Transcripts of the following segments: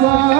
Shiva.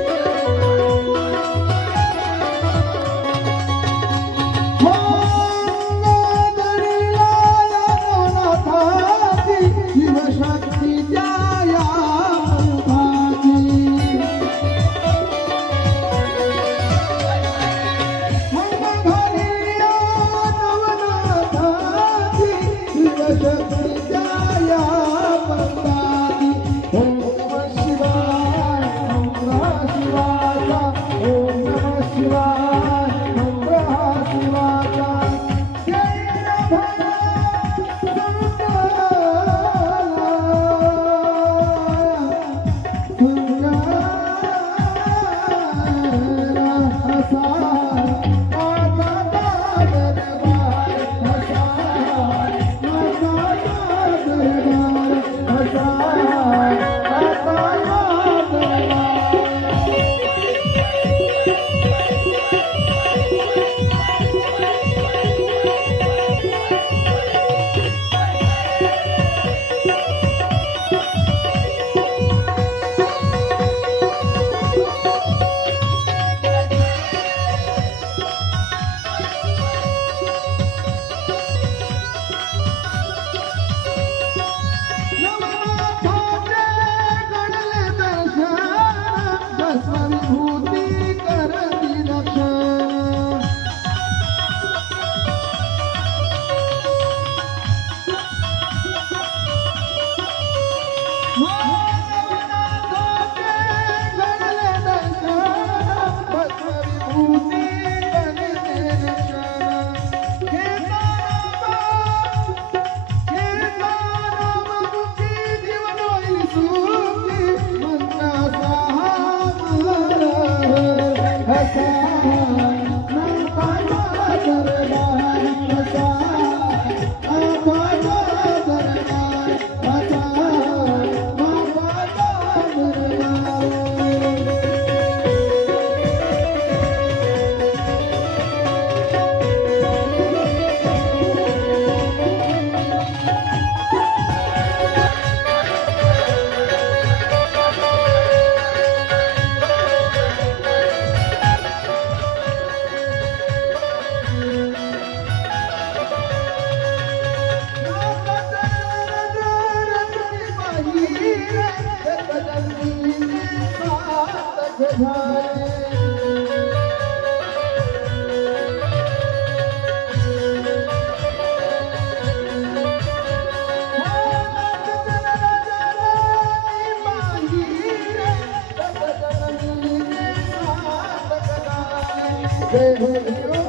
Hey, hey, hey.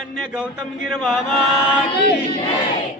चैतन्य गौतम गिर बाबा की।